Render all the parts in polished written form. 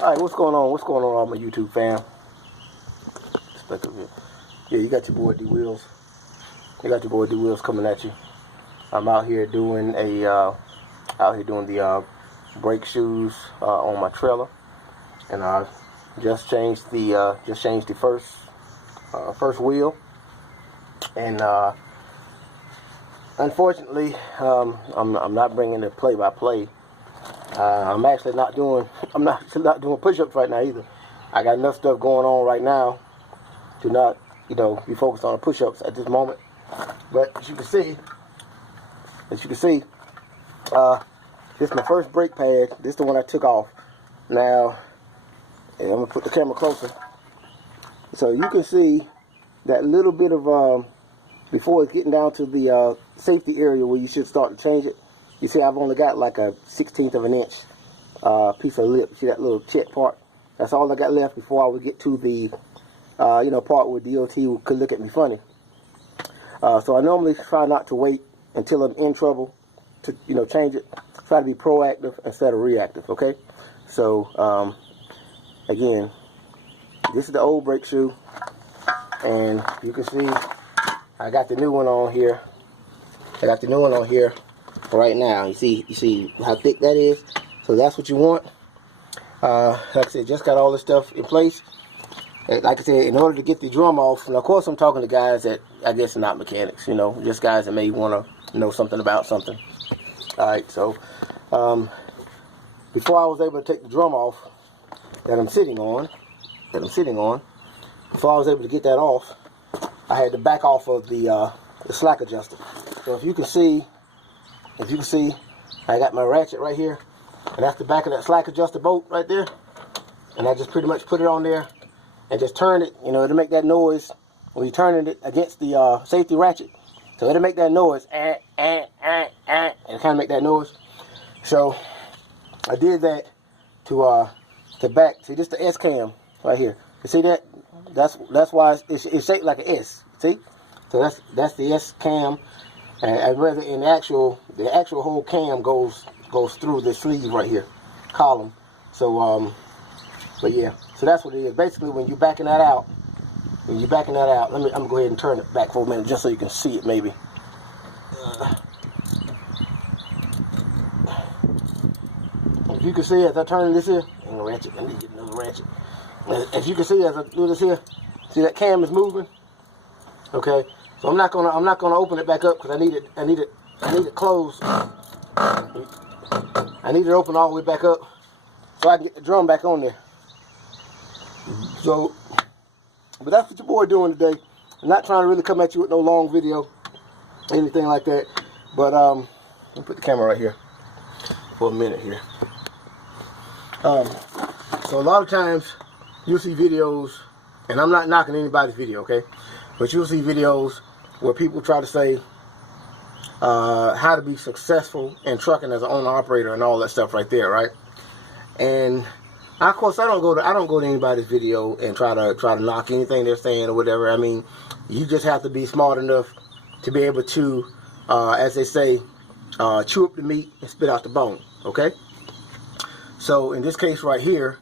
Alright, what's going on? What's going on, all my YouTube fam? Yeah, you got your boy D Wheels. You got your boy D Wheels coming at you. I'm out here doing the brake shoes on my trailer, and I just changed the first wheel, and unfortunately, I'm not bringing the play-by-play. I'm actually not doing push-ups right now either. I got enough stuff going on right now to not, be focused on the push-ups at this moment. But as you can see, this is my first brake pad. This is the one I took off. Now, I'm gonna put the camera closer so you can see that little bit of before it's getting down to the safety area where you should start to change it. You see, I've only got like a 1/16 of an inch piece of lip. See that little check part? That's all I got left before I would get to the part where DOT could look at me funny. So I normally try not to wait until I'm in trouble to change it. Try to be proactive instead of reactive. Okay. So again, this is the old brake shoe, and you can see I got the new one on here. Right now. You see how thick that is? So that's what you want. Like I said, just got all this stuff in place. Like I said, in order to get the drum off, and of course I'm talking to guys that I guess are not mechanics, just guys that may want to know something about something. Alright, so before I was able to take the drum off that I'm sitting on, before I was able to get that off, I had to back off of the slack adjuster. So if you can see, I got my ratchet right here, and that's the back of that slack adjuster bolt right there. And I just pretty much put it on there and just turn it. It'll make that noise when you're turning it against the safety ratchet. So it'll make that noise, and it kind of make that noise. So I did that to back. See, this is the S cam right here. You see that? That's why it's shaped like an S. See? So that's the S cam. And whether in the actual whole cam goes through the sleeve right here, column. So but yeah, so that's what it is. Basically, when you're backing that out, I'm gonna go ahead and turn it back for a minute just so you can see it maybe. If you can see as I turn this here, and the ratchet, I need to get another ratchet. As you can see as I do this here, see that cam is moving. Okay. So I'm not gonna open it back up because I need it closed. I need it open all the way back up so I can get the drum back on there. So, but that's what your boy doing today. I'm not trying to really come at you with no long video, anything like that. But let me put the camera right here for a minute here. So a lot of times you'll see videos, and I'm not knocking anybody's video, okay? But you'll see videos where people try to say how to be successful in trucking as an owner-operator and all that stuff right there, right? And of course, I don't go to anybody's video and try to knock anything they're saying or whatever. I mean, you just have to be smart enough to be able to, as they say, chew up the meat and spit out the bone. Okay. So in this case right here,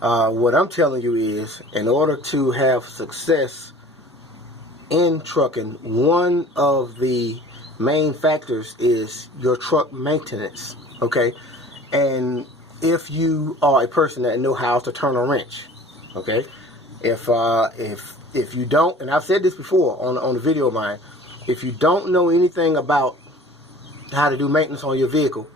what I'm telling you is, in order to have success in trucking, one of the main factors is your truck maintenance. Okay. And if you are a person that know how to turn a wrench, okay, if you don't, and I've said this before on the video of mine, if you don't know anything about how to do maintenance on your vehicle,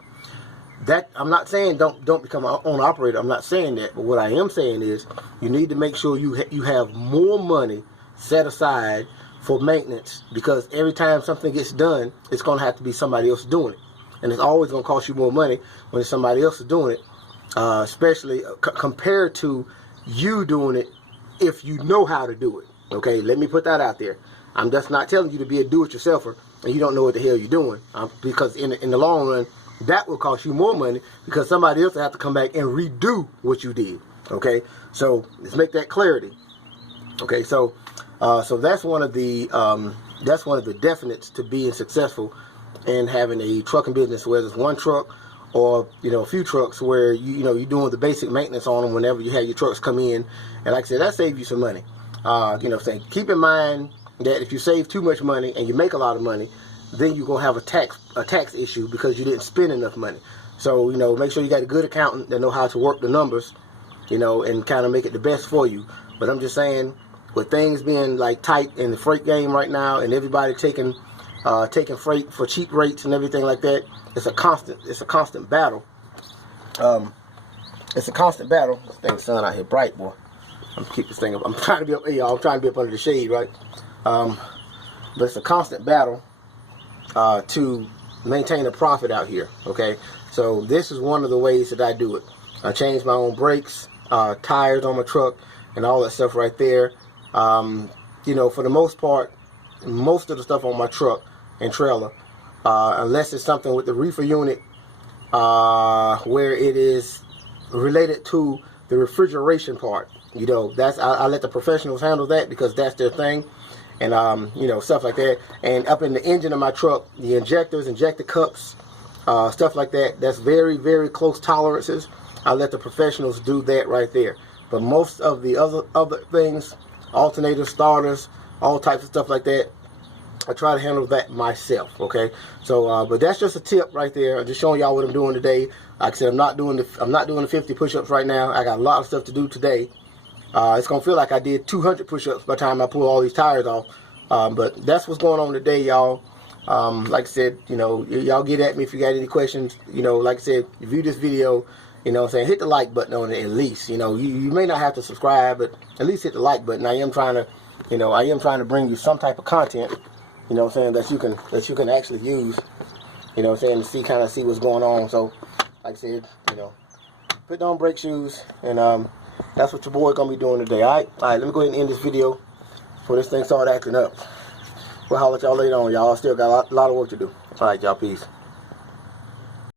that I'm not saying don't become an owner operator. I'm not saying that, but what I am saying is you need to make sure you have more money set aside for maintenance, because every time something gets done, it's going to have to be somebody else doing it, and it's always going to cost you more money when it's somebody else is doing it. Especially compared to you doing it if you know how to do it. Okay, let me put that out there. I'm just not telling you to be a do-it-yourselfer and you don't know what the hell you're doing, because in the long run, that will cost you more money because somebody else will have to come back and redo what you did. Okay, so let's make that clarity. Okay, so that's one of the definites to being successful in having a trucking business, whether it's one truck or a few trucks where you're doing the basic maintenance on them whenever you have your trucks come in. And like I said, that saves you some money. Saying keep in mind that if you save too much money and you make a lot of money, then you're gonna have a tax issue because you didn't spend enough money. So make sure you got a good accountant that know how to work the numbers, and kind of make it the best for you. But I'm just saying, with things being like tight in the freight game right now, and everybody taking freight for cheap rates and everything like that, it's a constant battle. It's a constant battle. This thing's sun out here bright, boy. I'm keep this thing up. I'm trying to be up. I'm trying to be up under the shade, right? But it's a constant battle to maintain a profit out here. Okay, so this is one of the ways that I do it. I change my own brakes, tires on my truck, and all that stuff right there. For the most part, most of the stuff on my truck and trailer, unless it's something with the reefer unit where it is related to the refrigeration part, that's I let the professionals handle that because that's their thing. And stuff like that. And up in the engine of my truck, the injectors, injector cups, stuff like that, that's very, very close tolerances. I let the professionals do that right there. But most of the other things, alternators, starters, all types of stuff like that, I try to handle that myself. Okay, so but that's just a tip right there. I'm just showing y'all what I'm doing today. Like I said, I'm not doing the 50 push-ups right now. I got a lot of stuff to do today. It's gonna feel like I did 200 push-ups by the time I pull all these tires off. But that's what's going on today, y'all. Like I said, y'all get at me if you got any questions. Like I said, view this video. Hit the like button on it at least. You may not have to subscribe, but at least hit the like button. I am trying to bring you some type of content. That you can actually use. To see what's going on. So, like I said, put on brake shoes, and that's what your boy gonna be doing today. All right. Let me go ahead and end this video before this thing started acting up. We'll holler at y'all later on, y'all. Still got a lot of work to do. All right, y'all. Peace.